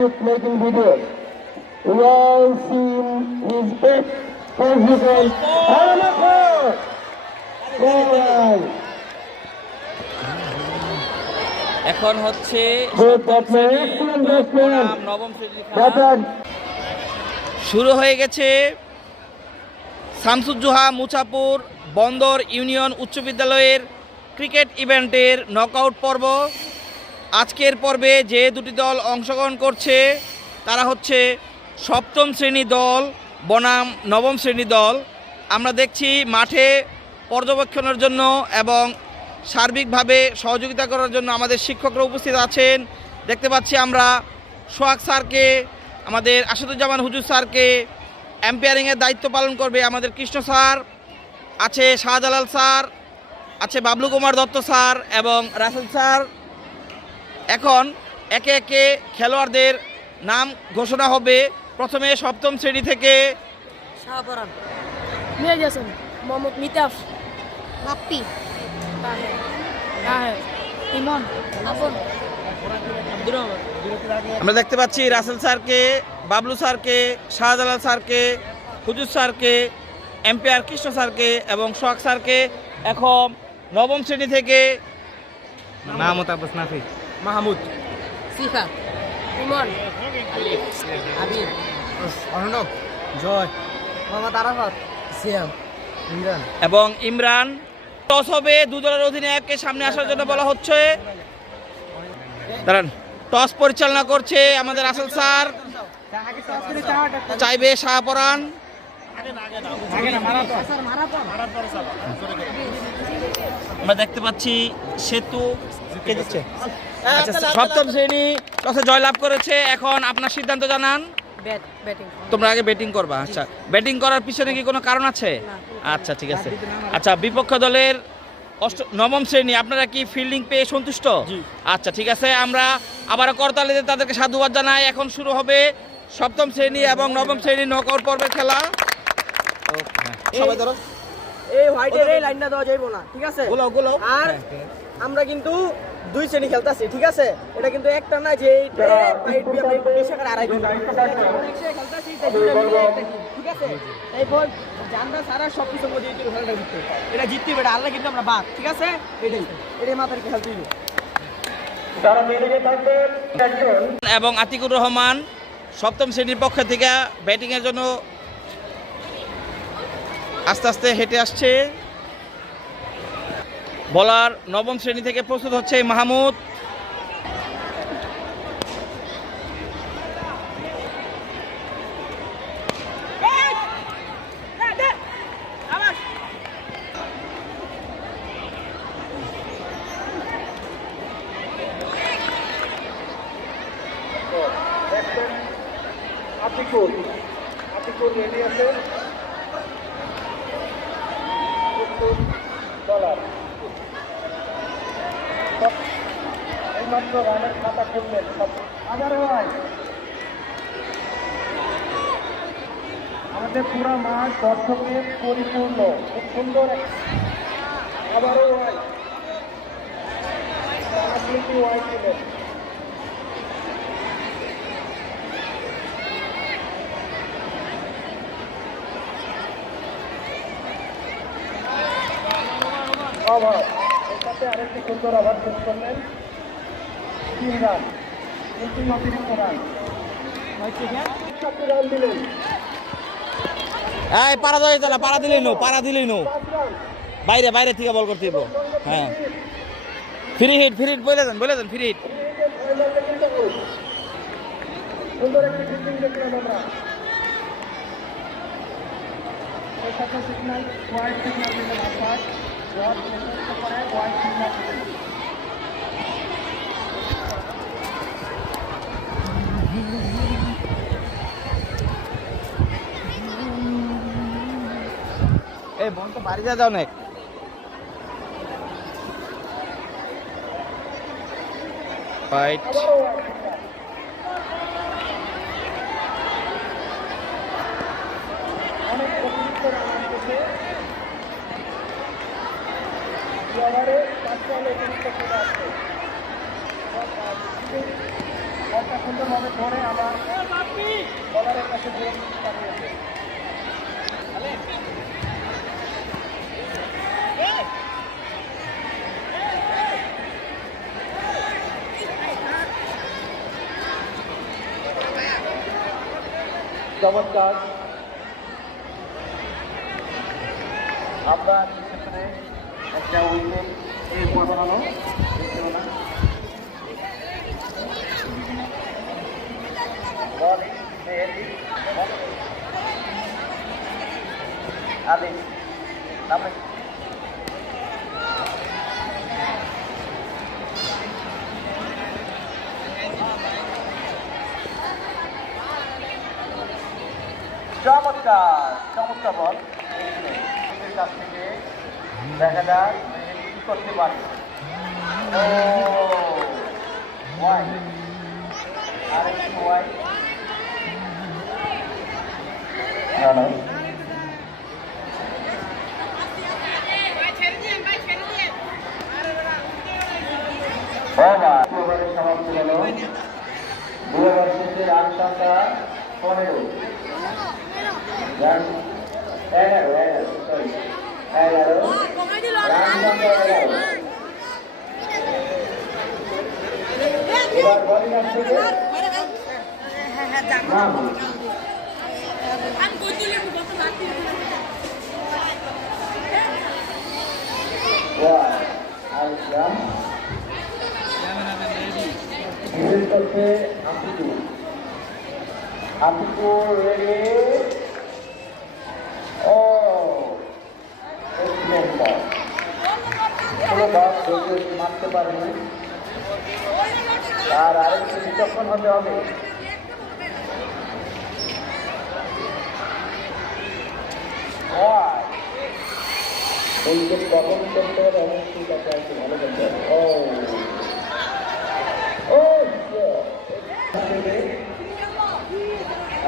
making videos. We all see his hit for his own. And a এখন হচ্ছে শুরু হয়ে গেছে শামসুজ্জুহা মুছাপুর বন্দর ইউনিয়ন উচ্চ বিদ্যালয়ের ক্রিকেট ইভেন্টের নক পর্ব। আজকের পর্বে যে দুটি দল অংশগ্রহণ করছে, তারা হচ্ছে সপ্তম শ্রেণি দল, বনাম নবম শ্রেণি দল। আমরা দেখছি মাঠে পর্যবেক্ষণের জন্য এবং সার্বিকভাবে সহযোগিতা করার জন্য আমাদের শিক্ষকরা উপস্থিত আছেন। দেখতে পাচ্ছি আমরা সোহাগ স্যারকে, আমাদের আসাদুজ্জামান হুজুর স্যারকে, এম্পায়ারিংয়ের দায়িত্ব পালন করবে আমাদের কৃষ্ণ স্যার, আছে শাহজালাল স্যার, আছে বাবলু কুমার দত্ত স্যার এবং রাসেল স্যার। এখন একে একে খেলোয়াড়দের নাম ঘোষণা হবে। প্রথমে সপ্তম শ্রেণি থেকে শাহপরান মিরাজ হাসান মোহাম্মদ মিতাফ বাপ্পি। তাহের। তাহের। ইমন। আপন। আমরা দেখতে পাচ্ছি রাসেল স্যারকে বাবলু স্যারকে শাহজালাল স্যারকে হুজুর স্যারকে এম্পায়ার কৃষ্ণ স্যারকে এবং সোহাগ স্যারকে। এখন নবম শ্রেণি থেকে মাহমুদ আব্বাস নাফি মাহমুদ। সিফা ইমন আবির। অর্ণব জয়। মোহাম্মদ আরাফাত সিয়াম। ইমরান। এবং ইমরান টস হবে দু দলের অধিনায়ককে সামনে আসার জন্য বলা হচ্ছে। দাঁড়ান টস পরিচালনা করছে আমাদের আসল স্যার। চাইবে শাহপরান আমরা দেখতে পাচ্ছি সেতু কে দিচ্ছে? আচ্ছা সপ্তম শ্রেণি টসে জয়লাভ করেছে। এখন আপনার সিদ্ধান্ত জানান। তোমরা আগে ব্যাটিং করবা আচ্ছা। ব্যাটিং করার পিছনে কি কোনো কারণ আছে? আচ্ছা ঠিক আছে। আচ্ছা বিপক্ষ দলের অষ্ট নবম শ্রেণি আপনারা কি ফিল্ডিং পেয়ে সন্তুষ্ট? আচ্ছা ঠিক আছে। আমরা আবার করতালিতে তাদেরকে সাধুবাদ জানাই। এখন শুরু হবে সপ্তম শ্রেণি এবং নবম শ্রেণি নকআউট পর্বের খেলা। সবাই ধরো। এই হোয়াইটের এই লাইনটা দেওয়া যাইবো না ঠিক আছে? আর আমরা কিন্তু দুই শ্রেণি খেলতেছি ঠিক আছে? এটা কিন্তু একটা না যে এইটা পাইট দিয়ে আমরা একটু বেশি করে আড়াই দিন খেলতেছি তাই দুইটা মিলে একটা team, ঠিক আছে? এই বল জানরা সারা সব কিছু মধ্যে এই খেলাটা জিততে এটা জিততে এটা আল্লাহ কিন্তু আমরা বাদ ঠিক আছে? এটাই এটাই মাথার এবং আতিকুর রহমান সপ্তম শ্রেণির পক্ষ থেকে ব্যাটিংয়ের জন্য আস্তে আস্তে হেঁটে আসছে। বলার নবম শ্রেণি থেকে প্রস্তুত হচ্ছে মাহমুদ আতিকুল আতিকুল রেডি আছে প্রস্তুত বলার এইমাত্র রানের খাতা খুললেন আবার হয় আমাদের পুরা মাঠ দর্শকের পরিপূর্ণ খুব সুন্দর। আবারও হয় আপনি কি ওয়াই ছিলেন অভাব আরেকটি সুন্দর ওভার শেষ করলেন। তিন রান। কিন্তু অতিরিক্ত রান। সাতটি রান দিলেন। এই, পাড়া দেওয়া না পাড়া দিলেই নো, পাড়া দিলেই নো। বাইরে বাইরে থেকে বল করতে হ্যাঁ। ফ্রি হিট ফ্রি হিট, বলে দেন বলে দেন, free hit. Signal white signal দিলেন আব্বাস ওয়ার্ড প্রশস্ত করে হোয়াইট সিগন্যাল দিলেন এই বল তো বাড়ি যা যাও অনেক রাইট আবারও হোয়াইট সিগন্যাল অনেক অতিরিক্ত রান আসতেছে এই ওভারে পাঁচ রান অতিরিক্ত চলে আসছে বলটা সুন্দরভাবে ধরে আবার বলারের কাছে চমৎকার। আমরা ক্ষেত্রে একটা উইকেট এই দেখছিল না বল মেহেদি আলি নামে চমৎকার চমৎকার বল। কাছ থেকে দেখা যাক কি করতে পারে। ওয়াই। ওয়াই। না বাবা ওভারে সমাপ্তি হলো দু ওভার শেষে রান সংখ্যা পনেরো। রান এগারো এগারো সরি এগারো রান সংখ্যা এগারো এবার বলিং আসছে মাহমুদ ওয়ান আলসাম ডিফেন্স করছে আপিকু আপিকু রেডি ও এক্সিলেন্ট বল পুরো বল মারতে পারেনি আর আরেকটু বিচক্ষণ হতে হবে ওয়াই উইকেট কখন করতে হবে ঠিক আছে একটু ভালো করতে হবে ও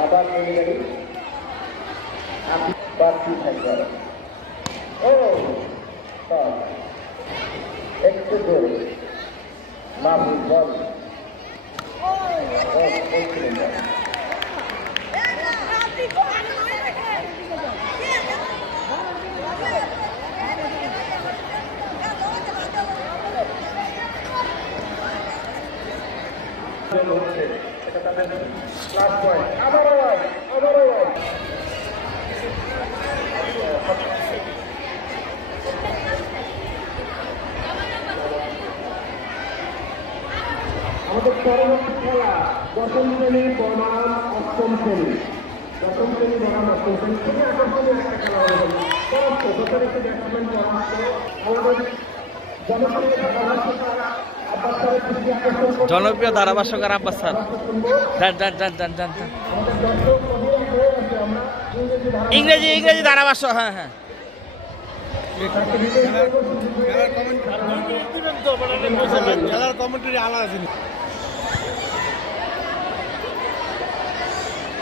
আবার ডেলিভারি আপনি বাড়তি থাকবে ও stop. একটু জোরে মাহবুব বল ও excellent বল। হচ্ছে এটা তাদের লাস্ট পয়েন্ট আবারও হয় আবারও হয় আমাদের পরবর্তী খেলা দশম শ্রেণি বনাম অষ্টম শ্রেণি। দশম শ্রেণি বনাম অষ্টম শ্রেণি। খুবই আকর্ষণীয় একটা খেলা হবে পরাস্ত যথারীতি ব্যাটসম্যান পরাস্ত আমাদের জনপ্রিয়। জনপ্রিয় ধারাভাষ্যকার আব্বাস স্যার। যান যান যান যান যান হয়ে ইংরেজি ইংরেজি ধারাভাষ্য হ্যাঁ হ্যাঁ। খেলার কমেন্টারি আলাদা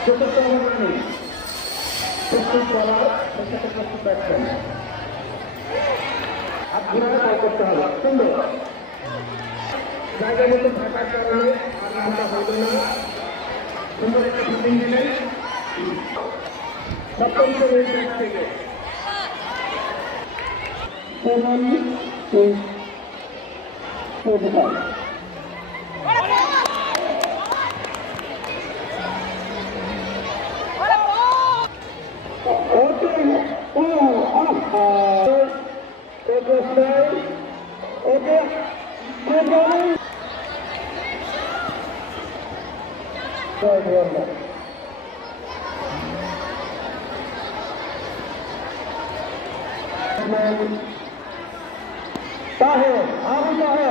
চতুর্থ রানিং প্রস্তুত ঘুরায় বল করতে হবে সুন্দর জায়গা মতো থাকার রানটা হইল না সুন্দর একটা থেকে সেভেন সিক্স चाहे आगे चाहे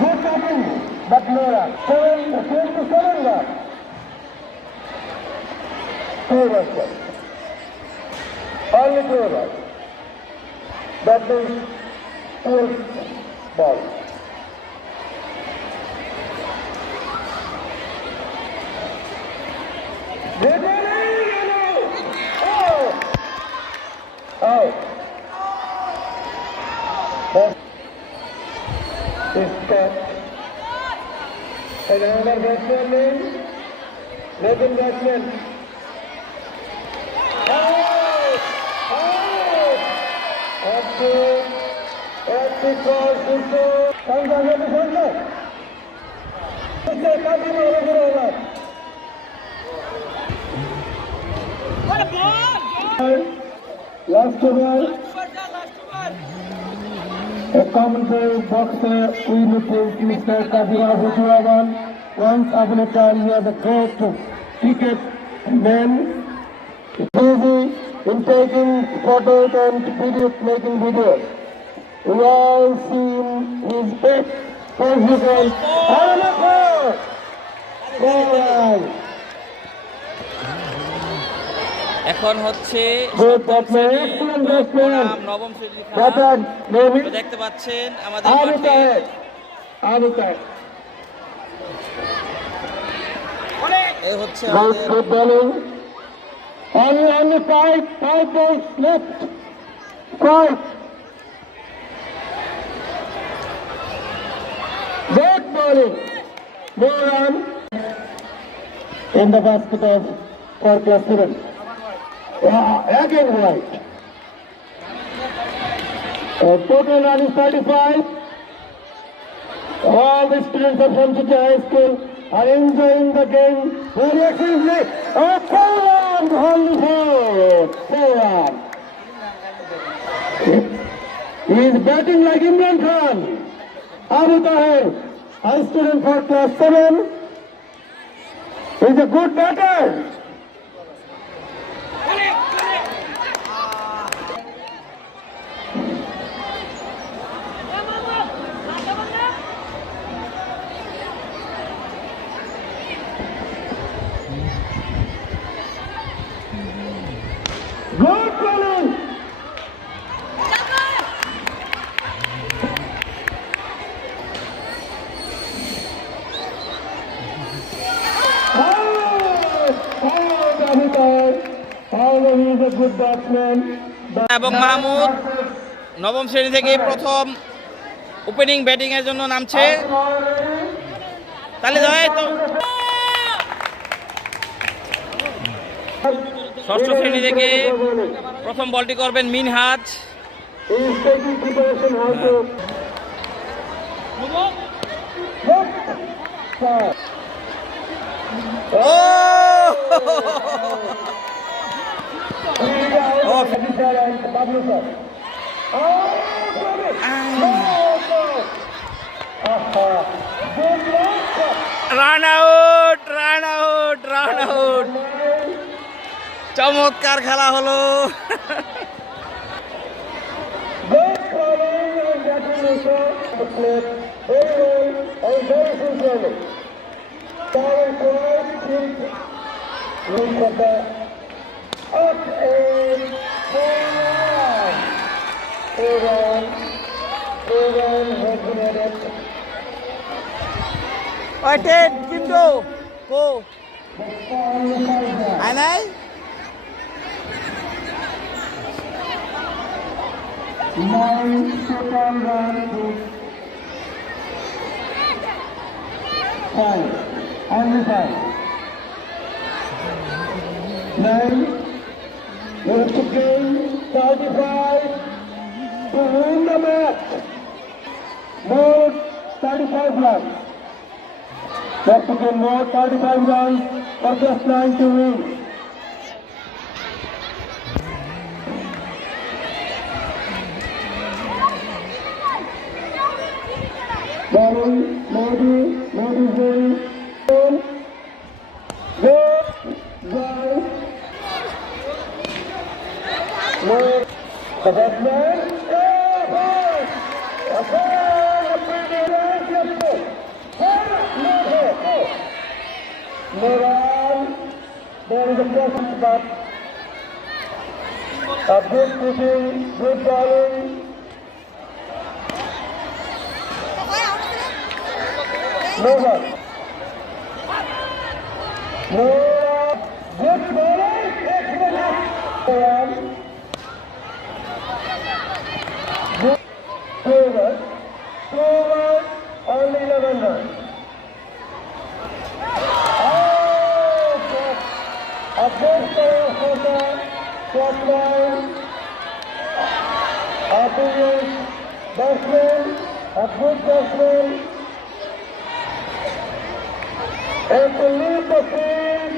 ये काबिल बदलेगा कोई खेल को करेगा कोई बात only two of. That means 12 balls. And another batsman Nathan Batsman. Last over. A commentary boxer, we at Mr. Kabira Huturavan. Once upon a time, he was a great cricket man. Busy in taking photos and videos, making videos. We all seen his best. এখন হচ্ছে নবম শ্রেণির দেখতে পাচ্ছেন আমাদের. এই হচ্ছে আমাদের bowling. Run in the basket of for class seven. Uh, again right. Uh, total run is 35. All the students of Shamsutya High School are enjoying the game very excellently. Oh, four run, only four. Four run. He is batting like Imran Khan. Abu Tahir, high student for class 7, is a good batter. এবং মাহমুদ নবম শ্রেণি থেকে প্রথম opening batting এর জন্য নামছে। তাহলে ষষ্ঠ শ্রেণি থেকে প্রথম বলটি করবেন Minhaj. He run out run out run out চমৎকার খেলা হলো। Bowling up and four run. Four run. Four run has been added. ওই টেন কিন্তু কো আয় নাই Nine total run is five. Only five. Nine. Once 35 to win match. More 35 runs. More 35 runs for just 9 to win. Ahmad. A good kicking, good volley. No one. No. Batsman, a good batsman, and to lead the team,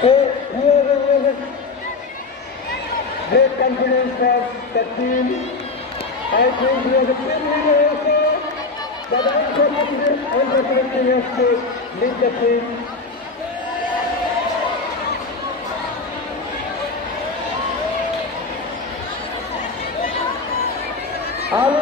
so he has great confidence of the team. I think he has a team leader also, but I'm confident, I'm confident he to lead the team. Hello.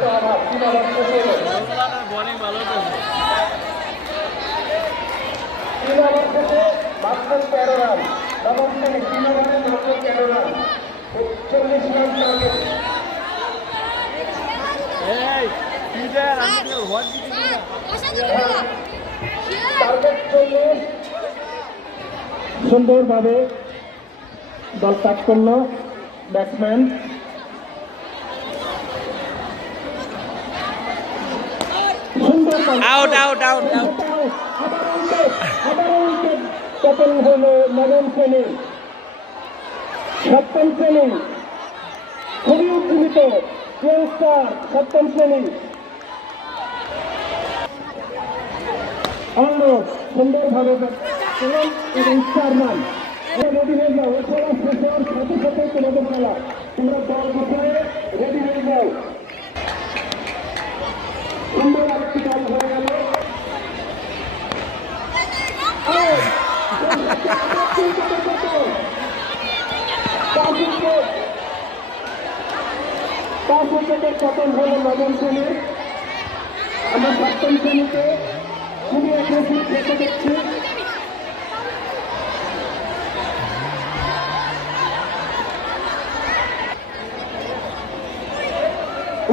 তো আমার, হয়ে বলার শেষ হলো? তিন over থেকে মাত্র তেরো রান। নবম শ্রেণি তিন ওভারে মাত্র তেরো রান। চল্লিশ রান টার্গেট টার্গেট চল্লিশ। সুন্দরভাবে দল কাজ করল batsman. Out out out out পতন হলো শ্রেণি সপ্তম শ্রেণি। খুবই উজ্জীবিত ইয়ংস্টার সপ্তম শ্রেণি। অর্ণব সুন্দরভাবে রেডি হয়ে যাও। সাথে সাথে তোমাদের তোমরা দল বছরে রেডি হয়ে যাও। সুন্দর দল হয়ে গেল। পাঁচ নবম শ্রেণীতে দেখছি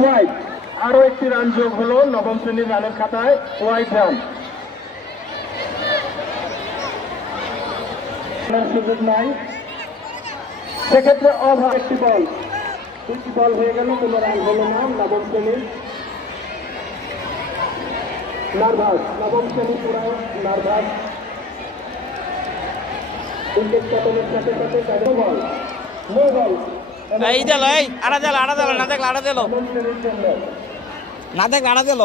ওয়াইড আরও একটি রান যোগ হলো নবম শ্রেণির রানের খাতায় ওয়াইড রান। সুযোগ নাই। সেক্ষেত্রে অভাব। একটি বল। দুটি বল হয়ে গেল কোনো রান হলো না নবম শ্রেণির নার্ভাস নবম শ্রেণি পুরাই নার্ভাস। উইকেট পতনের সাথে সাথে তাদের বল নো বল। এই দিল এই আড়া দিল দিল না দেখলে দিল। না দেখলে দিল।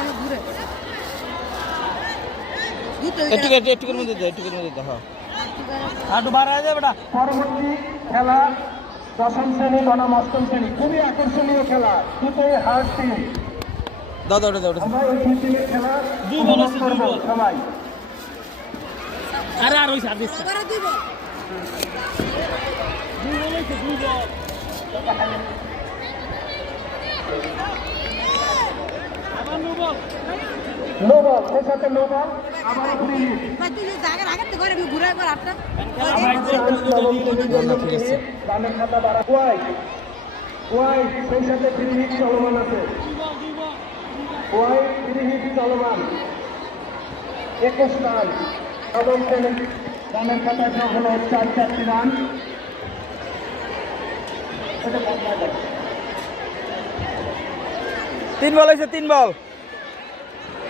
অনেক দূরে। একটু একটু করে মধ্যে দে একটু করে মধ্যে দে হ্যাঁ। পরবর্তী খেলা দশম শ্রেণি বনাম অষ্টম শ্রেণি খুবই আকর্ষণীয় খেলা দুটোই হার টিম দাও আমরা ওই দুই টিমের খেলা সবাই বল বল। আবারও ফ্রি হিট ভাই তুই জায়গার আগের করে আমি ঘুরে একবার রানের খাতা বাড়া ওয়াই ওয়াই সেই সাথে ফ্রি হিট চলমান আছে। ওয়াই ফ্রি হিট চলমান। একুশ রান নবম শ্রেণি রানের খাতায় হলো চার চারটি রান। এটা তিন বল হয়েছে তিন বল।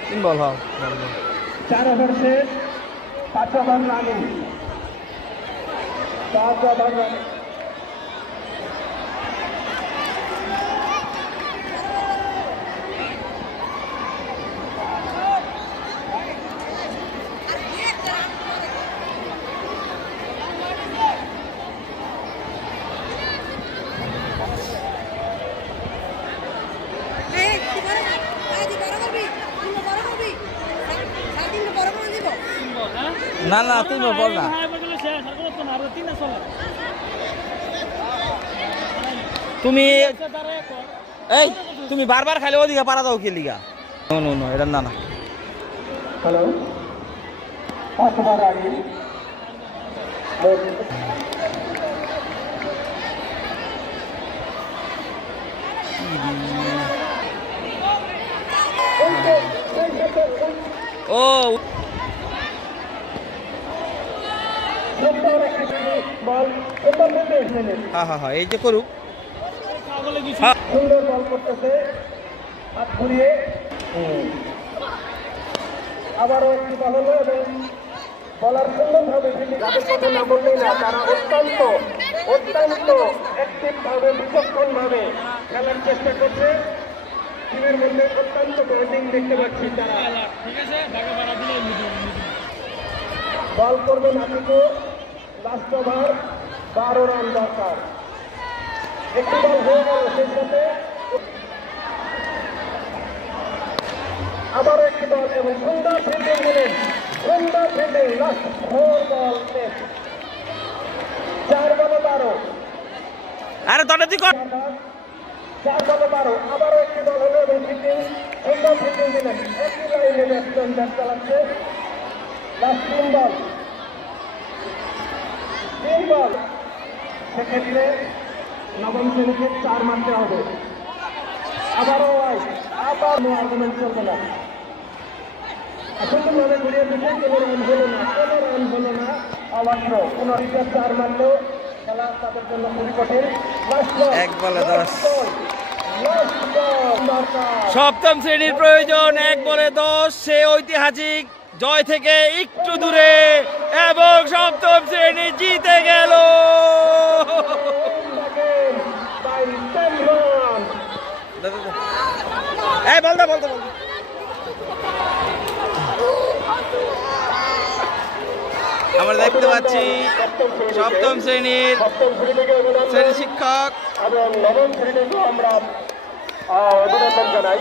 তিন বল হ্যাঁ। ওভার রানিং এই তুই বড় কর এই তুই বড় করবি তুই বড় করবি সাত দিন বড় করে দিব না না তুমি বল না। তুমি এই তুমি বারবার খালি ওদিকে পারা দাও কি লিগা? নো নো নো এটা না না। হ্যালো? পাঁচ ওভার রানিং মোট ও বল সুন্দর মিনিট হ্যাঁ হ্যাঁ হ্যাঁ এই যে করুক। সুন্দর বল করতেছে হাত ঘুরিয়ে আবারও একটি বল হলো এবং বলার সুন্দরভাবে ফিল্ডিং তাদের কথা না বললেই না তারা অত্যন্ত অত্যন্ত অ্যাক্টিভ ভাবে খেলার চেষ্টা করছে টিমের মধ্যে অত্যন্ত ব্যাটিং দেখতে পাচ্ছি তারা বল করবেন আতিকু লাস্ট ওভার। বারো রান দরকার। একটি বল হয়ে গেল সেই সাথে আবারও একটি বল এবং সুন্দর ফিল্ডিং দিলেন সুন্দর ফিল্ডিং লাস্ট ফোর বল চার বলে বারো। আরে তোটা তুই কর। চার বলে বারো। আবারও একটি বল হলো এবং ফিল্ডিং সুন্দর ফিল্ডিং দিলেন একই লাইনে ব্যাটসম্যান ব্যাট চালাচ্ছে। লাস্ট তিন বল তিন বল সেক্ষেত্রে নবম শ্রেণীকে চার মারতে হবে। আবারও আবার নো আর্গুমেন্ট চলবে না। সুন্দরভাবে ঘুরিয়ে দিচ্ছে কোনো রান হলো না কোনো রান হলো না। কোনো রিচার চার মারলেও খেলা তাদের জন্য খুবই কঠিন। এক বলে দশ। সপ্তম শ্রেণির প্রয়োজন এক বলে দশ সে ঐতিহাসিক জয় থেকে একটু দূরে। এবং সপ্তম শ্রেণি জিতে গেল। Again by 10 runs. এই বলতে বলতে বলতে আমরা দেখতে পাচ্ছি সপ্তম শ্রেণির শ্রেণি শিক্ষক। এবং নবম শ্রেণীকেও আমরা অভিনন্দন জানাই।